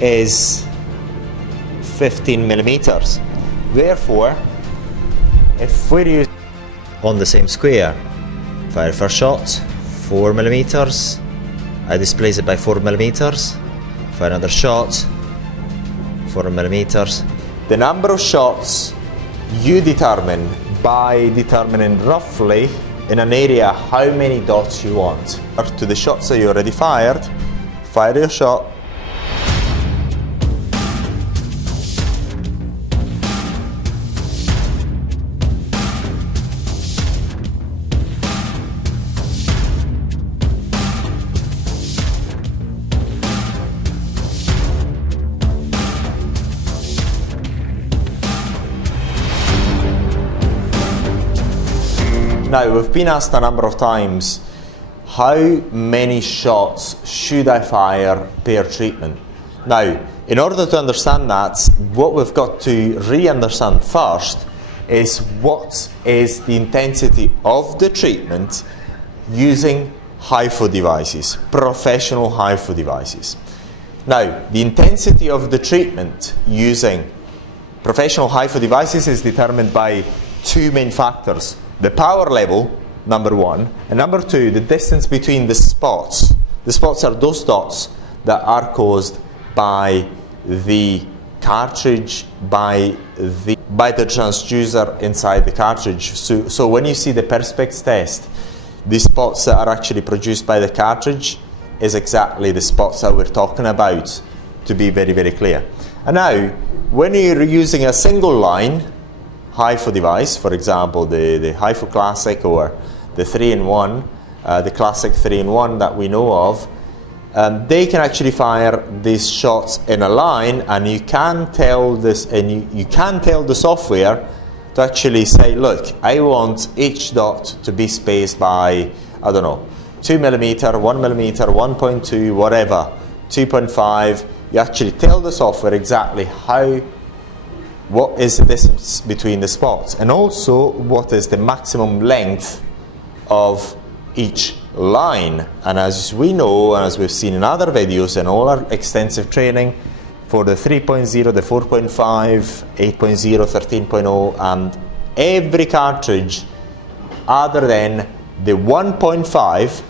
is 15 millimeters. Therefore, if we're using on the same square, fire first shot, 4 millimeters, I displace it by 4 millimeters, fire another shot, 4 millimeters. The number of shots you determine by determining roughly in an area how many dots you want. To the shots that you already fired, fire your shot. Now, we've been asked a number of times, how many shots should I fire per treatment? Now, in order to understand that, what we've got to re-understand first is what is the intensity of the treatment using Hifu devices, professional Hifu devices. Now, the intensity of the treatment using professional Hifu devices is determined by two main factors. The power level, number one, and number two, the distance between the spots. The spots are those dots that are caused by the cartridge, by the transducer inside the cartridge. So when you see the Perspex test, the spots that are actually produced by the cartridge is exactly the spots that we're talking about, to be very, very clear. And now, when you're using a single line Hifu device, for example, the Hifu Classic or the 3-in-1, the Classic 3-in-1 that we know of, they can actually fire these shots in a line, and you can tell this, and you can tell the software to actually say, look, I want each dot to be spaced by, I don't know, 2 millimeter, 1 millimeter, 1.2, whatever, 2.5. You actually tell the software exactly what is the distance between the spots, and also what is the maximum length of each line. And as we know, and as we've seen in other videos and all our extensive training for the 3.0, the 4.5, 8.0, 13.0, and every cartridge other than the 1.5,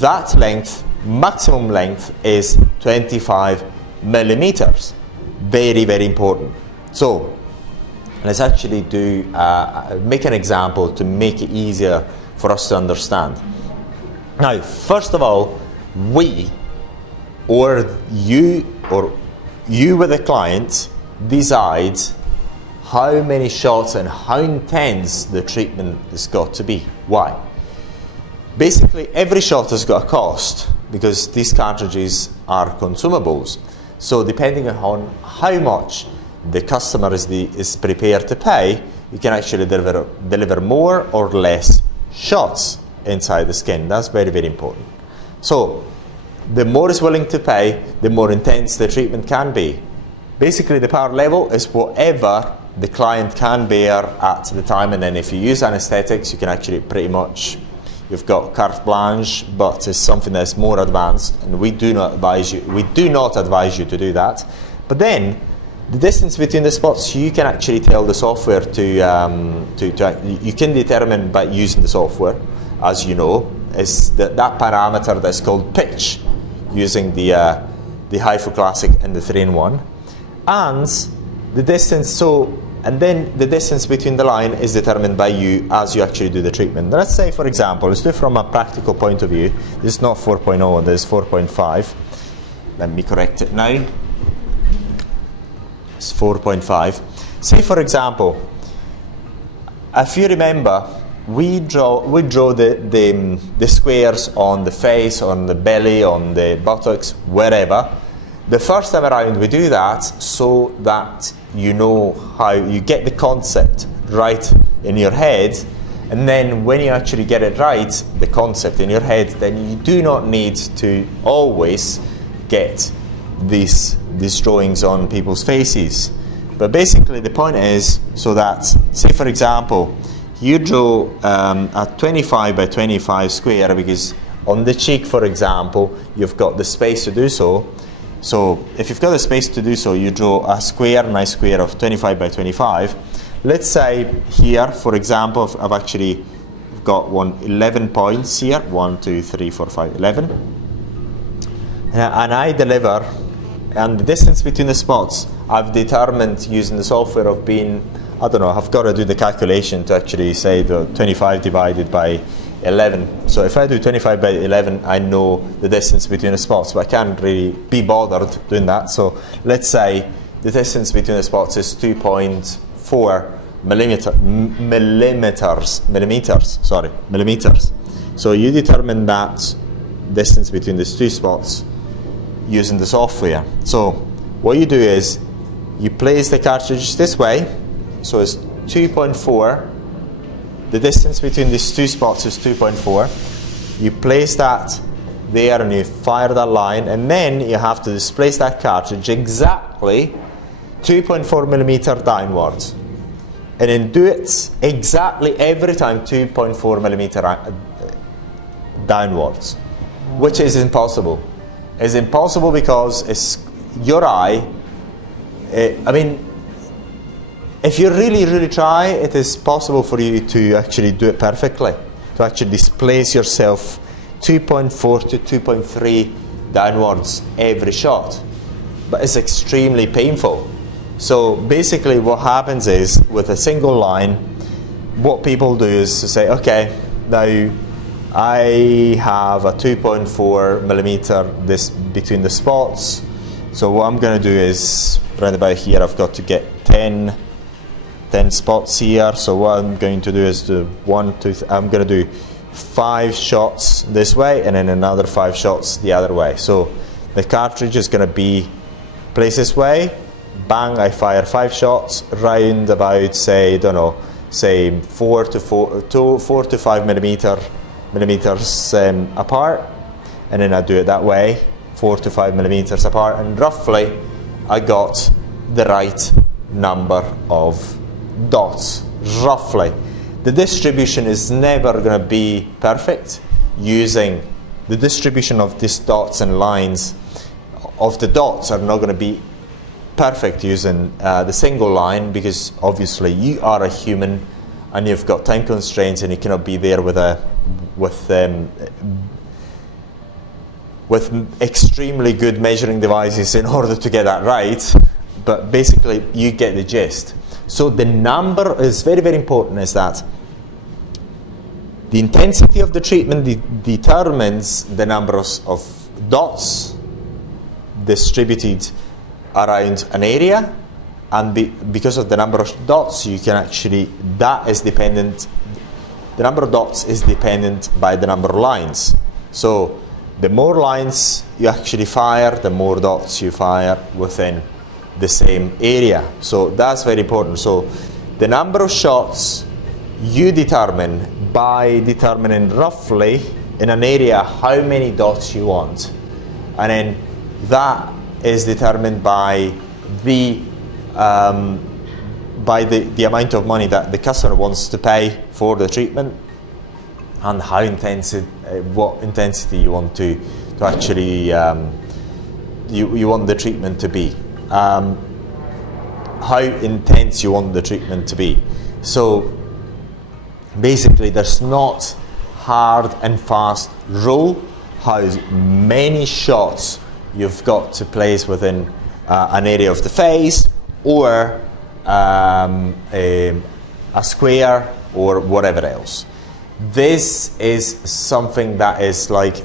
that length, maximum length, is 25 millimeters. Very, very important. So let's actually make an example to make it easier for us to understand. Now, first of all, we or you with the client decide how many shots and how intense the treatment has got to be. Why? Basically, every shot has got a cost because these cartridges are consumables. So depending on how much the customer is prepared to pay, you can actually deliver more or less shots inside the skin. That's very, very important. So the more is willing to pay, the more intense the treatment can be. Basically, the power level is whatever the client can bear at the time, and then if you use anesthetics, you can actually pretty much, you've got carte blanche, but it's something that's more advanced, and we do not advise you to do that. But then the distance between the spots, you can actually tell the software you can determine by using the software, as you know, is that parameter that's called pitch, using the Hifu Classic and the 3-in-1, and the distance. And then the distance between the line is determined by you as you actually do the treatment. Let's say, for example, let's do it from a practical point of view. This is not 4.0, this is 4.5. Let me correct it now. It's 4.5. Say, for example, if you remember, we draw the squares on the face, on the belly, on the buttocks, wherever. The first time around we do that so that you know how you get the concept right in your head, and then when you actually get it right, the concept in your head, then you do not need to always get these drawings on people's faces. But basically the point is, so that, say for example, you draw a 25 by 25 square, because on the cheek, for example, you've got the space to do so. So if you've got the space to do so, you draw a square, nice square of 25 by 25. Let's say here, for example, I've actually got 11 points here, 1, 2, 3, 4, 5, 11. And I deliver, and the distance between the spots, I've determined using the software of being, I don't know, I've got to do the calculation to actually say the 25 divided by 11. So if I do 25 by 11, I know the distance between the spots, but I can't really be bothered doing that. So let's say the distance between the spots is 2.4 millimeters. So you determine that distance between these two spots using the software. So what you do is you place the cartridge this way, so it's 2.4. The distance between these two spots is 2.4. You place that there and you fire that line, and then you have to displace that cartridge exactly 2.4 millimeter downwards. And then do it exactly every time 2.4 millimeter downwards, which is impossible. It's impossible because it's your eye. I mean, if you really try, it is possible for you to actually do it perfectly, to actually displace yourself 2.4 to 2.3 downwards every shot. But it's extremely painful. So basically what happens is, with a single line, what people do is to say, okay, now I have a 2.4 millimeter this between the spots. So what I'm going to do is, right about here, I've got to get 10 spots here. So what I'm going to do is I'm going to do 5 shots this way and then another 5 shots the other way. So the cartridge is going to be placed this way. Bang, I fire 5 shots round about, say, I don't know, say 4 to 5 millimeters apart, and then I do it that way, 4 to 5 millimeters apart, and roughly I got the right number of dots, roughly. The distribution is never going to be perfect. Using the distribution of these dots and lines of the dots are not going to be perfect using the single line, because obviously you are a human and you've got time constraints and you cannot be there with extremely good measuring devices in order to get that right. But basically you get the gist. So the number is very important, is that the intensity of the treatment determines the number of dots distributed around an area, and because of the number of dots, you can actually, the number of dots is dependent by the number of lines. So the more lines you actually fire, the more dots you fire within the same area. So that's very important. So the number of shots you determine by determining roughly in an area how many dots you want, and then that is determined by the amount of money that the customer wants to pay for the treatment, and how what intensity you want to actually you want the treatment to be, how intense you want the treatment to be. So basically there's not hard and fast rule how many shots you've got to place within an area of the face, or a square, or whatever else. This is something that is like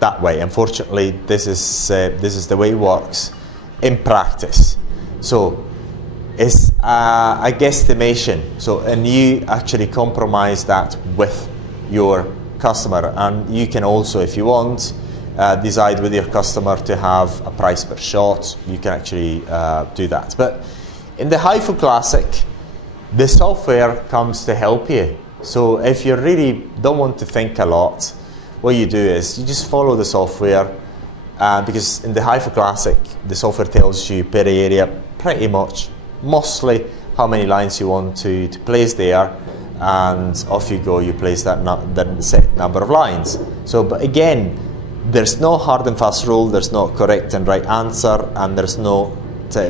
that way. Unfortunately, this is the way it works in practice. So it's a guesstimation. So, and you actually compromise that with your customer, and you can also, if you want, decide with your customer to have a price per shot. You can actually do that. But in the Hifu Classic, the software comes to help you. So if you really don't want to think a lot, what you do is you just follow the software, because in the Hifu Classic, the software tells you per area pretty much, mostly how many lines you want to place there, and off you go, you place that set number of lines. So, but again, there's no hard and fast rule, there's no correct and right answer, and there's no,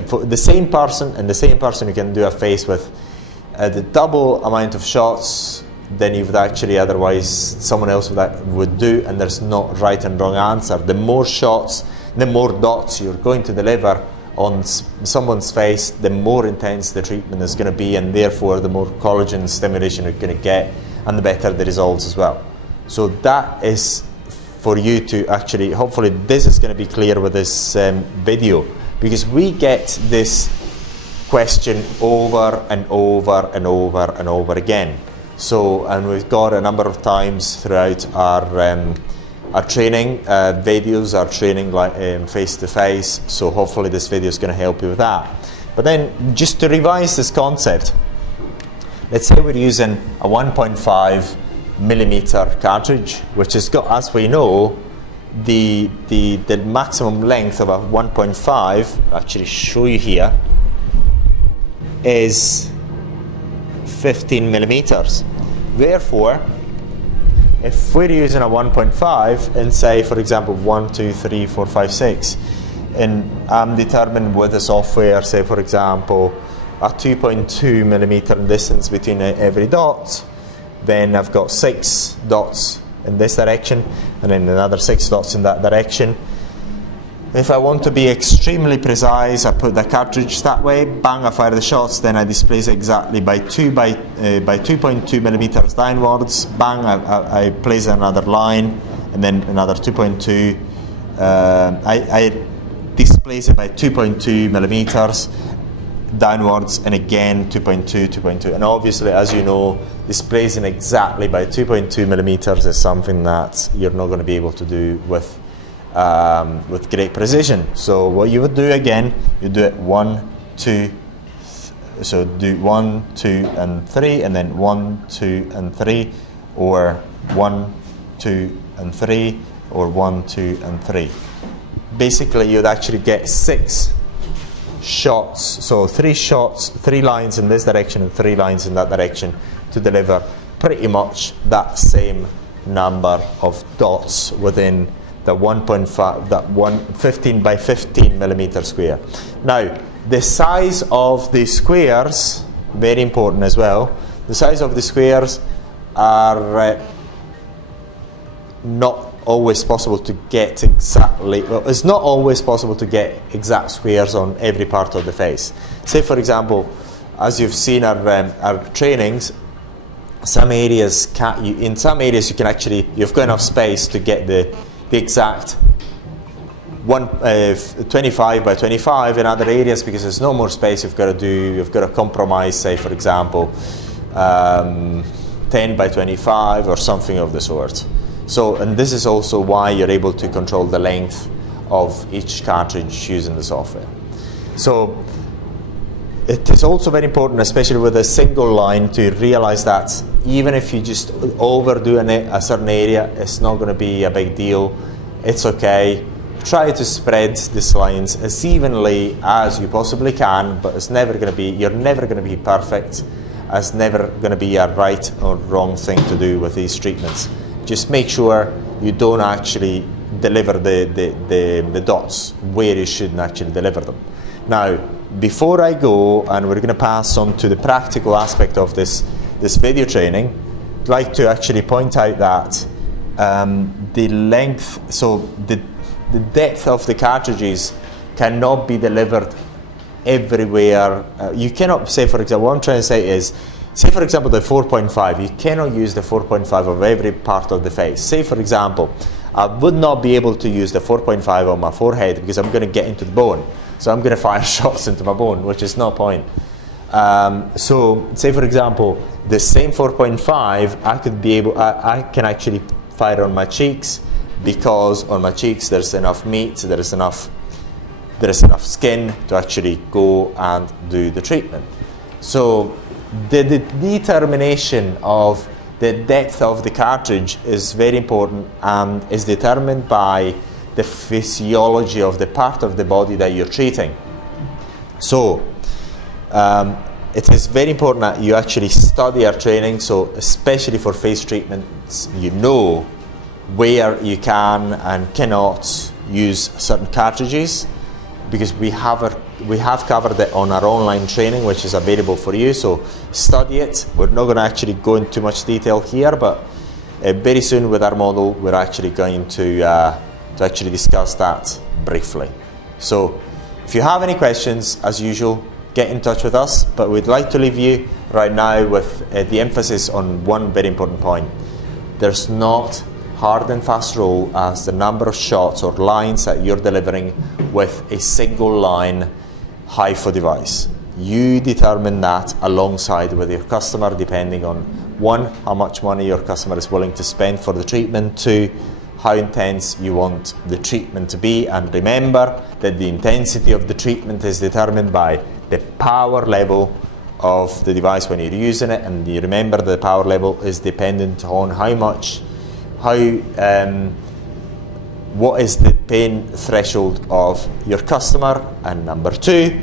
for the same person, you can do a face with the double amount of shots than you would actually otherwise someone else would do, and there's no right and wrong answer. The more shots, the more dots you're going to deliver on someone's face, the more intense the treatment is going to be, and therefore the more collagen stimulation you're going to get, and the better the results as well. So that is for you to actually, hopefully this is going to be clear with this video, because we get this question over and over and over and over again. So, and we've got a number of times throughout our training videos, our training face to face. So hopefully this video is going to help you with that. But then, just to revise this concept, let's say we're using a 1.5 millimeter cartridge, which has got, as we know, the maximum length of a 1.5. I'll actually show you here, is 15 millimeters. Therefore, if we're using a 1.5 and say, for example, 1, 2, 3, 4, 5, 6, and I'm determined with the software, say for example, a 2.2 millimeter distance between every dot, then I've got 6 dots in this direction, and then another 6 dots in that direction. If I want to be extremely precise, I put the cartridge that way, bang, I fire the shots, then I displace exactly by 2.2 millimeters downwards, bang, I place another line, and then another 2.2, I displace it by 2.2 millimeters downwards, and again 2.2, 2.2, and obviously, as you know, displacing exactly by 2.2 millimeters is something that you're not going to be able to do with great precision. So what you would do again, you do it 1, 2, so do 1, 2, and 3, and then 1, 2, and 3, or 1, 2, and 3, or 1, 2, and 3. Basically, you'd actually get 6 shots, so 3 shots, 3 lines in this direction and 3 lines in that direction to deliver pretty much that same number of dots within the 1.5, that 15 by 15 millimeter square. Now, the size of the squares, very important as well. The size of the squares are not always possible to get exactly, well, it's not always possible to get exact squares on every part of the face. Say for example, as you've seen our trainings, some areas in some areas you can actually, you've got enough space to get the exact 25 by 25. In other areas, because there's no more space, you've got to compromise, say for example 10 by 25 or something of the sort. So, and this is also why you're able to control the length of each cartridge using the software. So it is also very important, especially with a single line, to realize that even if you just overdo a certain area, it's not going to be a big deal. It's okay. Try to spread these lines as evenly as you possibly can, but it's never going to be, you're never going to be perfect. It's never going to be a right or wrong thing to do with these treatments. Just make sure you don't actually deliver the dots where you shouldn't actually deliver them. Now, before I go, and we're going to pass on to the practical aspect of this video training, I'd like to actually point out that the length, so the depth of the cartridges cannot be delivered everywhere. You cannot say, for example, what I'm trying to say is, say for example the 4.5, you cannot use the 4.5 of every part of the face. Say for example, I would not be able to use the 4.5 on my forehead because I'm going to get into the bone. So I'm going to fire shots into my bone, which is no point. So say for example, the same 4.5, I could be able, I can actually fire on my cheeks, because on my cheeks there's enough meat, there is enough skin to actually go and do the treatment. So the determination of the depth of the cartridge is very important and is determined by the physiology of the part of the body that you're treating. So it is very important that you actually study our training, so especially for face treatments, you know where you can and cannot use certain cartridges, because we have covered it on our online training, which is available for you, so study it. We're not going to actually go into too much detail here, but very soon with our model we're actually going to actually discuss that briefly. So if you have any questions, as usual, get in touch with us, but we'd like to leave you right now with the emphasis on one very important point. There's not hard and fast rule as the number of shots or lines that you're delivering with a single line Hifu device. You determine that alongside with your customer, depending on one, how much money your customer is willing to spend for the treatment, two, how intense you want the treatment to be, and remember that the intensity of the treatment is determined by the power level of the device when you're using it, and you remember the power level is dependent on what is the pain threshold of your customer, and number two,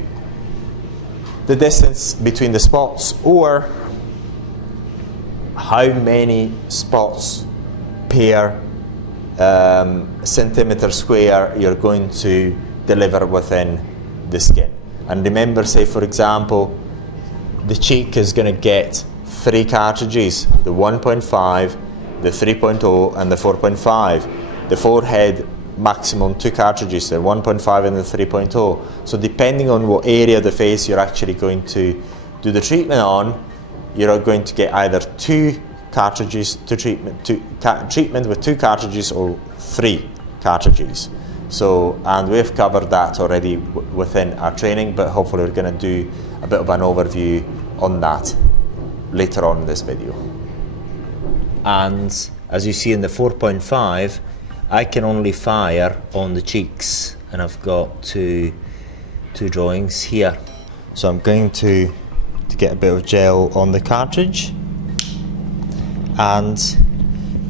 the distance between the spots, or how many spots per centimeter square you're going to deliver within the skin. And remember, say for example, the cheek is going to get 3 cartridges, the 1.5, the 3.0 and the 4.5. The forehead, maximum 2 cartridges, the 1.5 and the 3.0. So depending on what area of the face you're actually going to do the treatment on, you're going to get either 2 cartridges to treatment with 2 cartridges or 3 cartridges. So, and we've covered that already within our training, but hopefully we're going to do a bit of an overview on that later on in this video. And as you see in the 4.5, I can only fire on the cheeks, and I've got two drawings here. So I'm going to get a bit of gel on the cartridge, and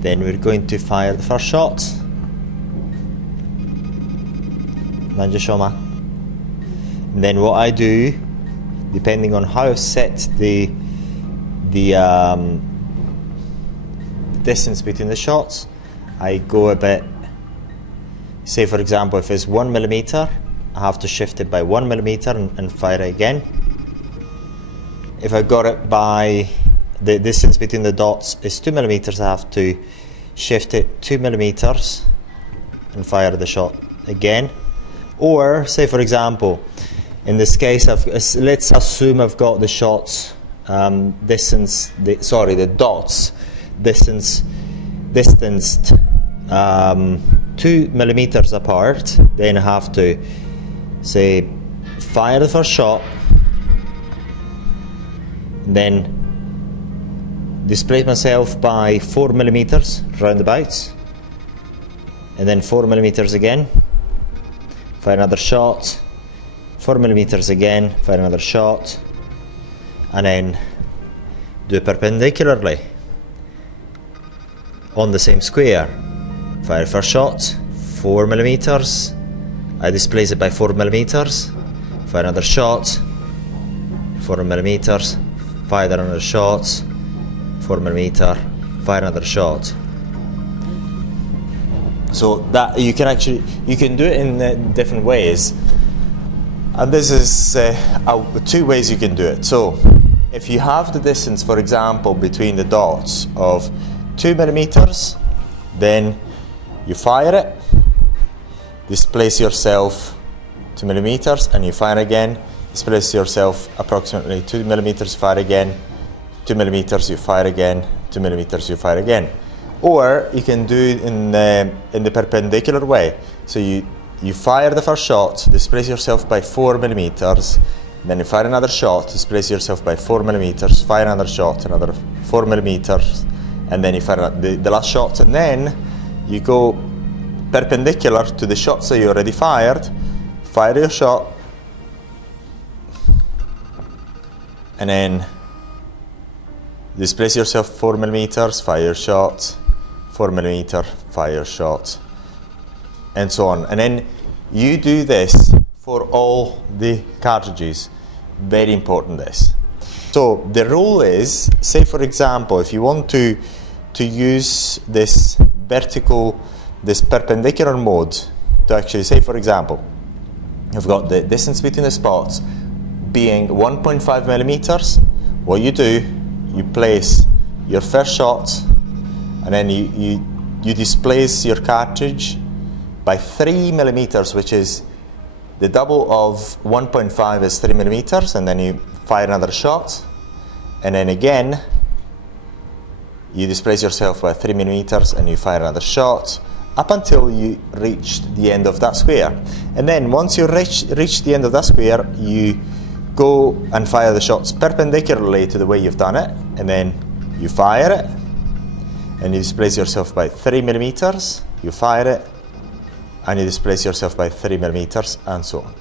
then we're going to fire the first shot. And then what I do, depending on how I've set the distance between the shots, I go a bit, say for example, if it's 1 millimeter, I have to shift it by 1 millimeter and fire it again. If I got it by the distance between the dots is 2 millimeters, I have to shift it 2 millimeters and fire the shot again. Or say for example, in this case, let's assume I've got the shots the dots distanced 2 millimeters apart. Then I have to say fire the first shot, then displace myself by 4 millimeters roundabouts, and then 4 millimeters again, fire another shot, 4 millimeters again, fire another shot, and then do it perpendicularly on the same square. Fire first shot, 4 millimeters, I displace it by 4 millimeters, fire another shot, 4 millimeters, fire another shot, 4 millimeter, fire another shot. So that you can do it in different ways, and this is 2 ways you can do it. So if you have the distance, for example, between the dots of 2 millimeters, then you fire it, displace yourself 2 millimeters, and you fire again, displace yourself approximately 2 millimeters, fire again, 2 millimeters, you fire again, 2 millimeters, you fire again. Or you can do it in the perpendicular way. So you fire the first shot, displace yourself by 4 millimeters, then you fire another shot, displace yourself by 4 millimeters, fire another shot, another 4 millimeters, and then you fire the last shot, and then you go perpendicular to the shots that you already fired, fire your shot, and then displace yourself 4 millimeters, fire your shot, 4 millimeter, fire your shot, and so on. And then you do this for all the cartridges. Very important this. So the rule is, say for example, if you want to use this this perpendicular mode to actually say, for example, you've got the distance between the spots being 1.5 millimeters. What you do, you place your first shot, and then you displace your cartridge by 3 millimeters, which is the double of 1.5 is 3 millimeters, and then you fire another shot, and then again you displace yourself by 3 millimeters and you fire another shot up until you reach the end of that square. And then once you reach the end of that square, you go and fire the shots perpendicularly to the way you've done it, and then you fire it and you displace yourself by 3 millimeters, you fire it and you displace yourself by 3 millimeters, and so on.